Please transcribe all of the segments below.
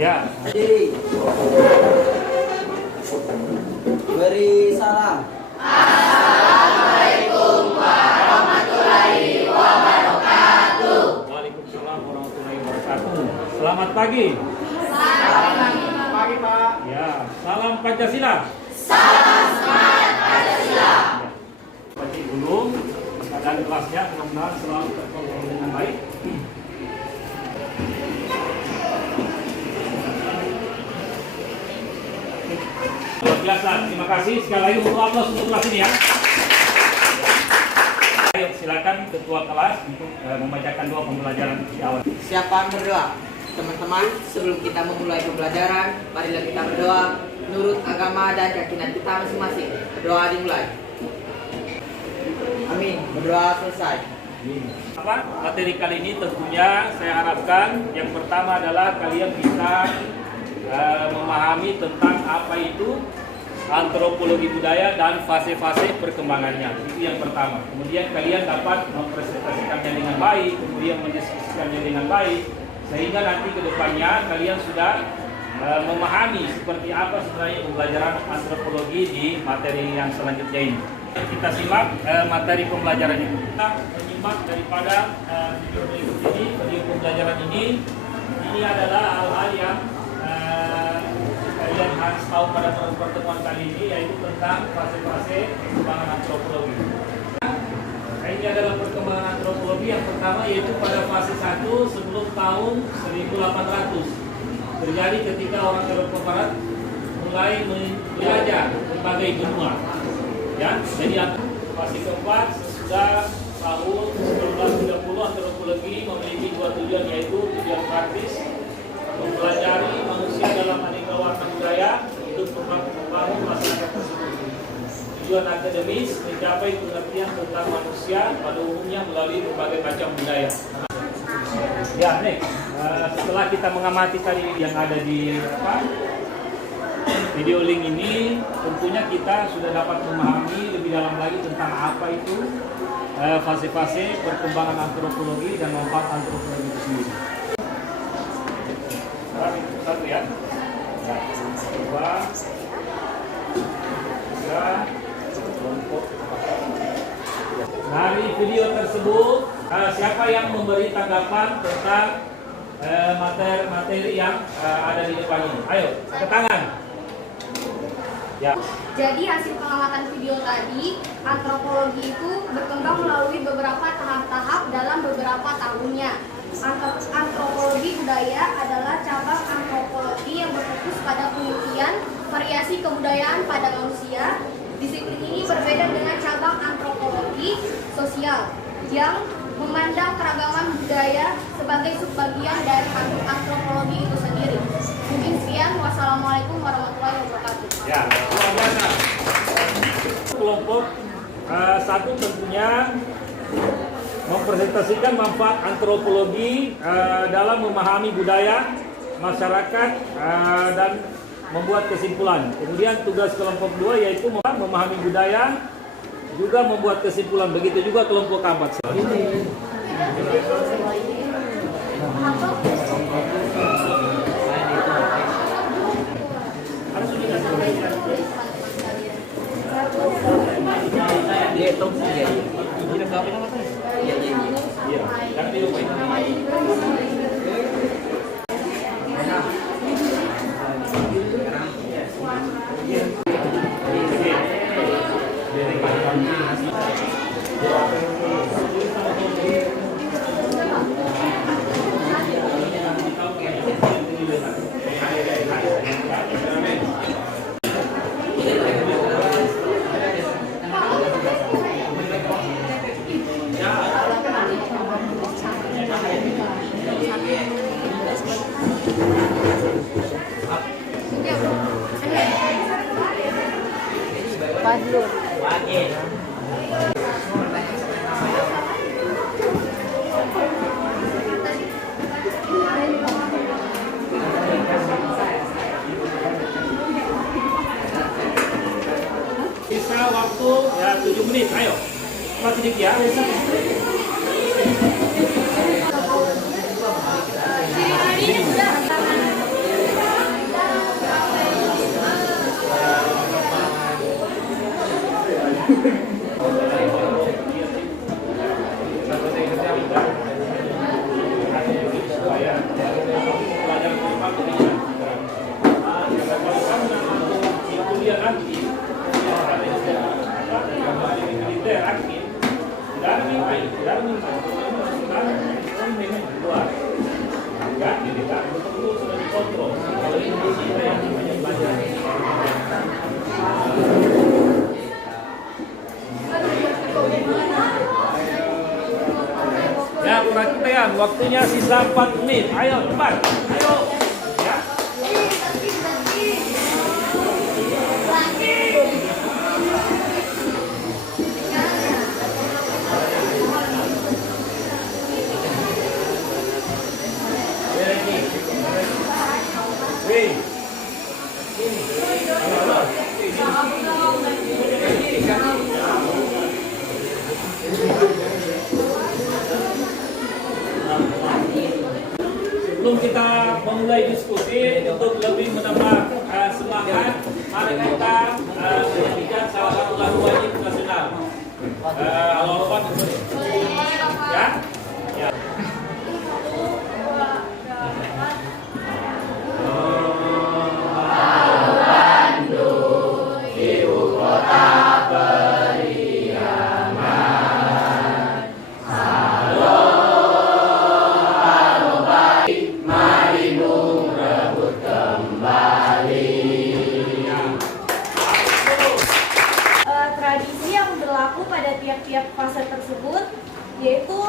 Ya. Berdiri. Beri salam. Assalamualaikum warahmatullahi wabarakatuh. Waalaikumsalam warahmatullahi wabarakatuh. Selamat pagi. Selamat pagi, Pak. Ya, salam Pancasila. Salam semangat Pancasila. Baca dulu keadaan kelasnya, mudah-mudahan selalu terkontrol dengan baik. Luar biasa, terima kasih sekali lagi untuk aplaus untuk kelas ini ya. Ayo silakan ketua kelas untuk membacakan doa pembelajaran di awal. Siapa yang berdoa? Teman-teman, sebelum kita memulai pembelajaran, marilah kita berdoa menurut agama dan keyakinan kita masing-masing. Berdoa dimulai. Amin. Berdoa selesai. Apa materi kali ini tentunya saya harapkan yang pertama adalah kalian bisa memahami tentang apa itu antropologi budaya dan fase-fase perkembangannya. Itu yang pertama. Kemudian kalian dapat mempresentasikannya dengan baik, kemudian mendiskusikannya dengan baik, sehingga nanti ke depannya kalian sudah memahami seperti apa sebenarnya pembelajaran antropologi di materi yang selanjutnya ini. Kita simak materi pembelajarannya. Kita menyimak daripada video berikut ini, video pembelajaran ini adalah hal-hal yang kalian harus tahu pada pertemuan kali ini, yaitu tentang fase-fase perkembangan antropologi. Ini adalah perkembangan antropologi yang pertama, yaitu pada fase 1 sebelum tahun 1800. Terjadi ketika orang Eropa Barat mulai menjelajah berbagai benua. Ya, jadi fase keempat sesudah tahun 1930 antropologi memiliki dua tujuan, yaitu tujuan praktis mempelajari manusia dalam aneka warna budaya untuk membangun masyarakat tersebut. Tujuan akademis mencapai pengertian tentang manusia pada umumnya melalui berbagai macam budaya. Ya, nih setelah kita mengamati tadi yang ada di video link ini, tentunya kita sudah dapat memahami lebih dalam lagi tentang apa itu fase-fase perkembangan antropologi dan manfaat antropologi itu sendiri. Satu ya. Dua, tiga, kelompok. Dari video tersebut, siapa yang memberi tanggapan tentang materi yang ada di depan ini? Ayo, angkat tangan. Ya. Jadi hasil pengamatan video tadi, antropologi itu berkembang melalui beberapa tahap-tahap dalam beberapa tahunnya. Antropologi budaya adalah cabang antropologi yang berfokus pada penelitian variasi kebudayaan pada manusia. Disiplin ini berbeda dengan cabang antropologi sosial yang memandang keragaman budaya sebagai subbagian dari antropologi itu sendiri. Mungkin sekian. Wassalamualaikum warahmatullahi wabarakatuh. Ya, luar biasa. Kelompok satu tentunya mempresentasikan manfaat antropologi dalam memahami budaya masyarakat dan membuat kesimpulan. Kemudian tugas kelompok 2 yaitu memahami budaya juga membuat kesimpulan. Begitu juga kelompok 4. Sisa waktu ya 7 menit. Ayo. Mas sedikit ya. waktunya sisa 4 menit. Ayo cepat. Ayo. Ya. Wih. Sebelum kita memulai diskusi untuk lebih menambah semangat, mari kita menyanyikan salah satu lagu wajib nasional. Al-Wafa ya. Ya. Tradisi yang berlaku pada tiap-tiap fase tersebut, yaitu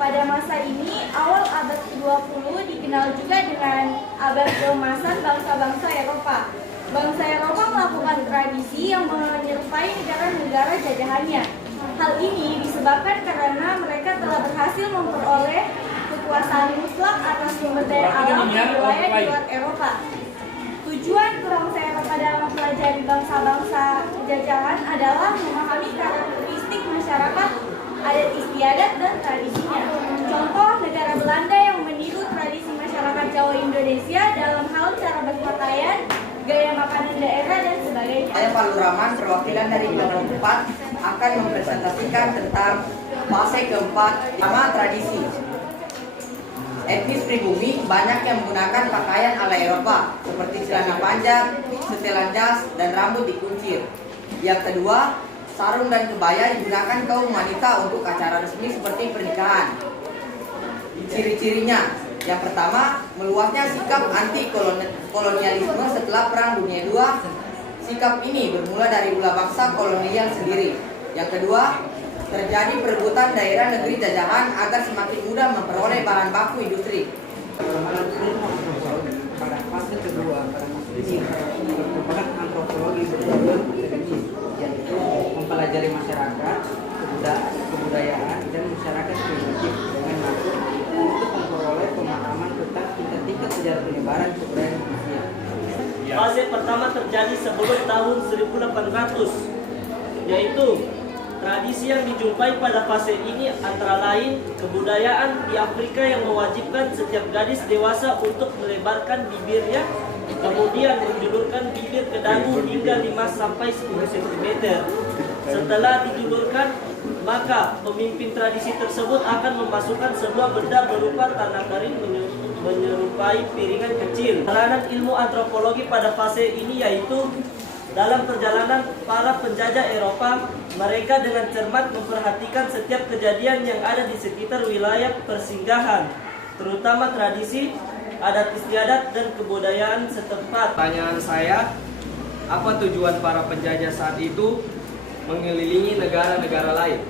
pada masa ini awal abad ke-20 dikenal juga dengan abad keemasan bangsa-bangsa Eropa. Bangsa Eropa melakukan tradisi yang menyerupai negara-negara jajahannya. Hal ini disebabkan karena mereka telah berhasil memperoleh kekuasaan mutlak atas sumber daya alam di wilayah di luar Eropa. Tujuan bangsa Eropa dalam mempelajari bangsa-bangsa jajahan adalah memahami karakteristik masyarakat, adat istiadat, dan tradisinya. Contoh negara Belanda yang meniru tradisi masyarakat Jawa Indonesia dalam hal cara berpakaian, gaya makanan daerah, dan sebagainya. Saya Pak Luraman, perwakilan dari kelompok 4 akan mempresentasikan tentang fase keempat, nama tradisi. Etnis pribumi banyak yang menggunakan pakaian ala Eropa seperti celana panjang, setelan jas, dan rambut dikuncir. Yang kedua, sarung dan kebaya digunakan kaum wanita untuk acara resmi seperti pernikahan. Ciri-cirinya, yang pertama, meluasnya sikap anti-kolonialisme setelah Perang Dunia II. Sikap ini bermula dari ulah bangsa kolonial sendiri. Yang kedua, terjadi perebutan daerah negeri jajahan agar semakin mudah memperoleh bahan baku industri. Pada fase kedua, pada fase ini merupakan antropologi bertujuan akademis, yaitu mempelajari masyarakat, kebudayaan, dan masyarakat primitif dengan maksud untuk memperoleh pemahaman tentang tingkat-tingkat sejarah penyebaran kebudayaan manusia. Fase pertama terjadi sebelum tahun 1800, yaitu tradisi yang dijumpai pada fase ini antara lain kebudayaan di Afrika yang mewajibkan setiap gadis dewasa untuk melebarkan bibirnya, kemudian menjulurkan bibir ke dagu hingga 5-10 cm. Setelah dijulurkan, maka pemimpin tradisi tersebut akan memasukkan sebuah benda berupa tanah kering menyerupai piringan kecil. Peranan ilmu antropologi pada fase ini yaitu dalam perjalanan para penjajah Eropa, mereka dengan cermat memperhatikan setiap kejadian yang ada di sekitar wilayah persinggahan, terutama tradisi, adat istiadat, dan kebudayaan setempat. Pertanyaan saya, apa tujuan para penjajah saat itu mengelilingi negara-negara lain?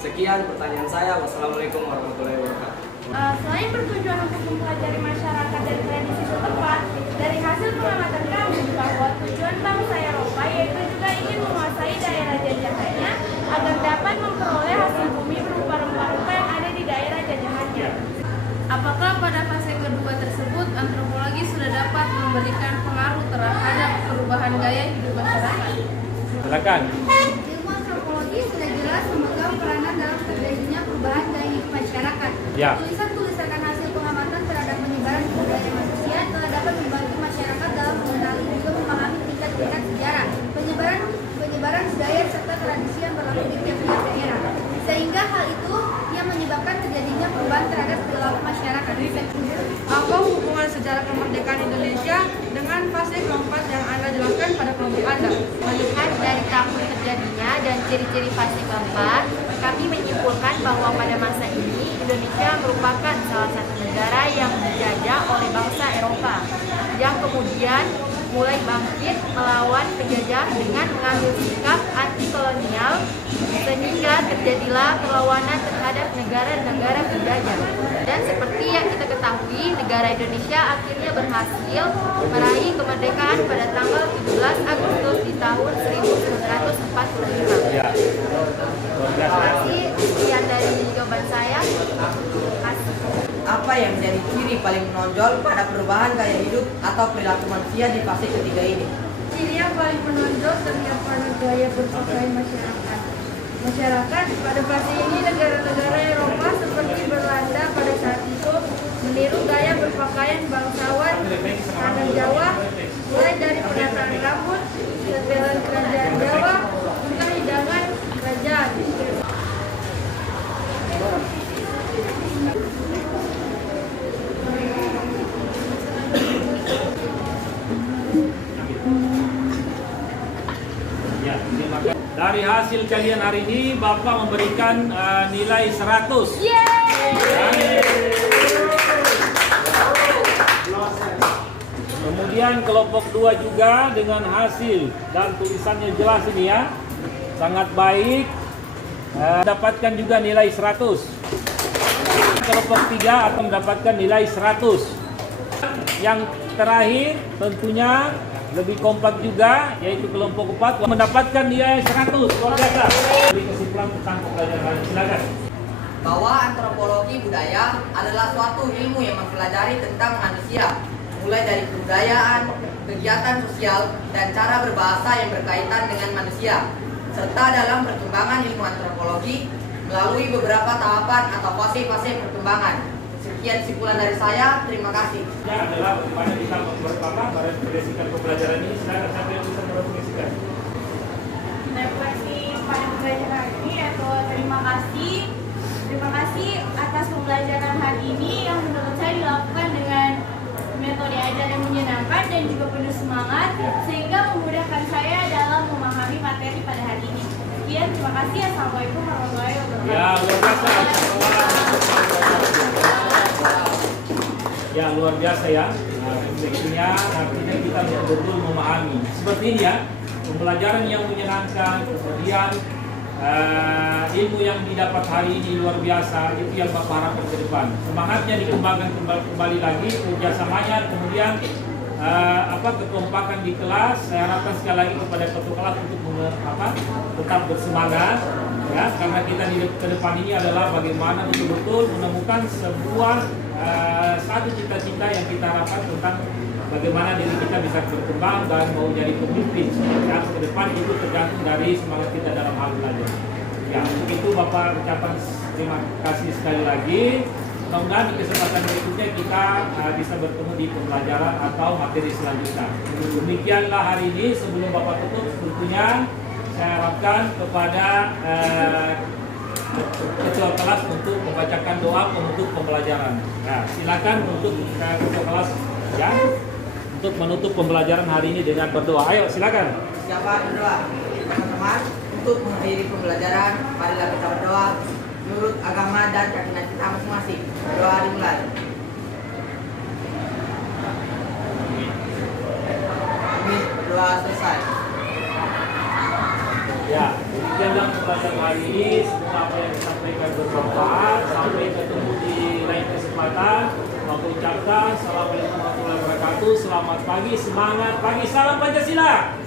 Sekian pertanyaan saya. Wassalamualaikum warahmatullahi wabarakatuh. Selain bertujuan untuk mempelajari masyarakat dan tradisi setempat, dari hasil pengamatan kami bahwa tujuan bangsa Eropa yaitu juga ingin menguasai daerah jajahannya agar dapat memperoleh hasil bumi berupa rempah-rempah yang ada di daerah jajahannya. Apakah pada fase kedua tersebut antropologi sudah dapat memberikan pengaruh terhadap perubahan gaya hidup masyarakat? Silakan. Ilmu antropologi sudah jelas memegang peranan dalam terjadinya perubahan gaya hidup masyarakat. Ya. Tulisan-tulisan hasil pengamatan terhadap penyebaran budaya manusia telah dapat membantu masyarakat dalam mengenali juga memahami tingkat-tingkat sejarah, penyebaran budaya serta tradisi yang berlaku di tiap-tiap daerah. Sehingga hal itu yang menyebabkan terjadinya perubahan terhadap perilaku masyarakat. Apa hubungan sejarah kemerdekaan Indonesia dengan fase keempat yang Anda jelaskan pada kelompok Anda? Melihat dari tahun terjadinya dan ciri-ciri fase keempat, kami menyimpulkan bahwa pada masa ini Indonesia merupakan salah satu negara yang dijajah oleh bangsa Eropa yang kemudian mulai bangkit melawan penjajah dengan mengambil sikap anti-kolonial sehingga terjadilah perlawanan terhadap negara-negara penjajah. Dan seperti yang kita ketahui, negara Indonesia akhirnya berhasil meraih kemerdekaan pada tanggal 17 Agustus di tahun 1945. Ya. Terima kasih. Sekian dari jawaban saya. Terima kasih. Apa yang menjadi ciri paling menonjol pada perubahan gaya hidup atau perilaku manusia di fase ketiga ini? Ciri yang paling menonjol terlihat pada gaya berpakaian masyarakat. Masyarakat pada fase ini negara-negara Eropa seperti Belanda pada saat itu meniru gaya berpakaian bangsawan tanah Jawa, mulai dari penataan rambut, setelan kerajaan Jawa, hingga hidangan kerajaan. Ya, terima kasih. Dari hasil kajian hari ini, Bapak memberikan nilai 100. Kemudian kelompok 2 juga dengan hasil dan tulisannya jelas ini ya, sangat baik, mendapatkan juga nilai 100. Kelompok 3 akan mendapatkan nilai 100. Yang terakhir tentunya lebih kompak juga, yaitu kelompok 4 mendapatkan nilai 100. Luar biasa. Beri kesimpulan tentang pembelajaran, silakan. Bahwa antropologi budaya adalah suatu ilmu yang mempelajari tentang manusia, mulai dari kebudayaan, kegiatan sosial, dan cara berbahasa yang berkaitan dengan manusia, serta dalam perkembangan ilmu antropologi melalui beberapa tahapan atau fase-fase perkembangan. Sekian kesimpulan dari saya, terima kasih. Ya adalah bagaimana kita bersama merefleksikan pembelajaran ini. Silakan siapa yang bisa merefleksikan. Refleksi pada pembelajaran ini atau terima kasih atas pembelajaran hari ini yang menurut saya dilakukan dengan metode ajar yang menyenangkan dan juga penuh semangat sehingga memudahkan saya dalam memahami materi pada hari ini. Sekian, terima kasih. Assalamualaikum warahmatullahi wabarakatuh. Ya, luar biasa. Ya, luar biasa ya. Refleksinya artinya kita betul-betul memahami. Seperti ini ya, pembelajaran yang menyenangkan, kemudian ilmu yang didapat hari ini luar biasa, itu yang Bapak harapkan ke depan. Semangatnya dikembangkan kembali lagi, kerjasamanya, kemudian kekompakan di kelas. Saya harapkan sekali lagi kepada ketua kelas untuk tetap bersemangat ya, karena kita di ke depan ini adalah bagaimana betul-betul menemukan sebuah satu cita-cita yang kita harapkan tentang bagaimana diri kita bisa berkembang dan mau jadi pemimpin. Ya, ke depan itu tergantung dari semangat kita dalam hal belajar. Ya, untuk itu Bapak ucapkan terima kasih sekali lagi. Mudah-mudahan di kesempatan berikutnya kita bisa bertemu di pembelajaran atau materi selanjutnya. Demikianlah hari ini. Sebelum Bapak tutup, tentunya saya harapkan kepada ketua kelas untuk membacakan doa penutup pembelajaran. Nah, silakan untuk ketua kelas ya untuk menutup pembelajaran hari ini dengan berdoa. Ayo, silakan. Siapa berdoa? Teman-teman, untuk mengakhiri pembelajaran, marilah kita berdoa menurut agama dan keyakinan kita masing-masing. Doa dimulai. Amin. Berdoa selesai. Ya, demikianlah pembelajaran hari ini. Semoga apa yang disampaikan bermanfaat. Sampai ketemu di lain kesempatan. Aku ucapkan Assalamualaikum warahmatullahi wabarakatuh. Selamat pagi, semangat pagi, salam Pancasila.